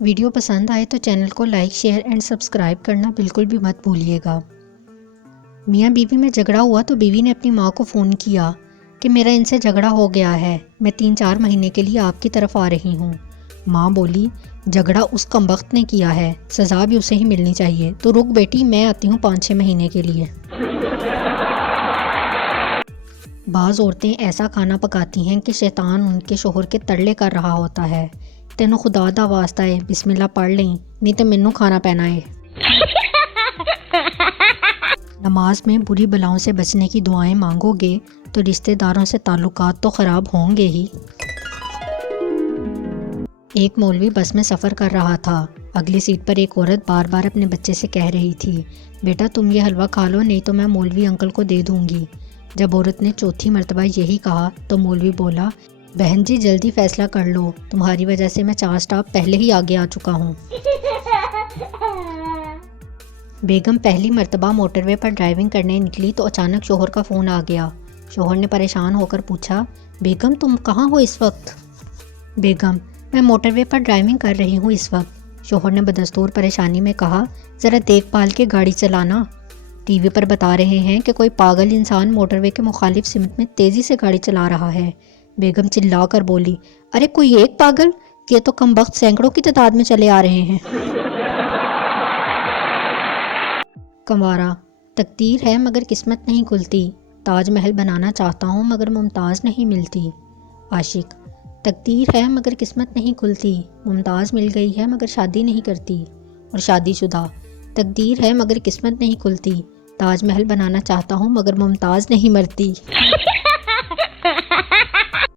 Video پسند آئے تو چینل کو لائک شیئر اینڈ سبسکرائب کرنا بالکل بھی مت بھولیے گا۔ میاں بیوی میں جھگڑا ہوا تو بیوی نے اپنی ماں کو فون کیا کہ میرا ان سے جھگڑا ہو گیا ہے، میں 3-4 مہینے کے لیے آپ کی طرف آ رہی ہوں۔ ماں بولی جھگڑا اس کمبخت نے کیا ہے، سزا بھی اسے ہی ملنی چاہیے، تو رک بیٹی میں آتی ہوں 5-6 مہینے کے لیے۔ بعض عورتیں ایسا کھانا پکاتی ہیں کہ شیطان ان کے شوہر کے ترلے کر رہا ہوتا ہے، تینوں خدا دا واسطہ ہے بسم اللہ پڑھ لیں نہیں تے مینوں کھانا پینا ہے۔ نماز میں بری بلاؤں سے بچنے کی دعائیں مانگو گے تو رشتہ داروں سے تعلقات تو خراب ہوں گے ہی۔ ایک مولوی بس میں سفر کر رہا تھا، اگلی سیٹ پر ایک عورت بار بار اپنے بچے سے کہہ رہی تھی بیٹا تم یہ حلوہ کھا لو نہیں تو میں مولوی انکل کو دے دوں گی۔ جب عورت نے چوتھی مرتبہ یہی کہا تو مولوی بولا بہن جی جلدی فیصلہ کر لو، تمہاری وجہ سے میں 4 سٹاپ پہلے ہی آگے آ چکا ہوں۔ بیگم پہلی مرتبہ موٹر وے پر ڈرائیونگ کرنے نکلی تو اچانک شوہر کا فون آ گیا۔ شوہر نے پریشان ہو کر پوچھا بیگم تم کہاں ہو اس وقت؟ بیگم میں موٹر وے پر ڈرائیونگ کر رہی ہوں اس وقت۔ شوہر نے بدستور پریشانی میں کہا ذرا دیکھ بھال کے گاڑی چلانا، ٹی وی پر بتا رہے ہیں کہ کوئی پاگل انسان موٹر وے کے مخالف سمت میں تیزی سے گاڑی چلا رہا ہے۔ بیگم چلا کر بولی ارے کوئی ایک پاگل، یہ تو کم وقت سینکڑوں کی تعداد میں چلے آ رہے ہیں۔ کنوارا تقدیر ہے مگر قسمت نہیں کھلتی، تاج محل بنانا چاہتا ہوں مگر ممتاز نہیں ملتی۔ عاشق تقدیر ہے مگر قسمت نہیں کھلتی، ممتاز مل گئی ہے مگر شادی نہیں کرتی۔ اور شادی شدہ تقدیر ہے مگر قسمت نہیں کھلتی، تاج محل بنانا چاہتا ہوں مگر ممتاز نہیں مرتی۔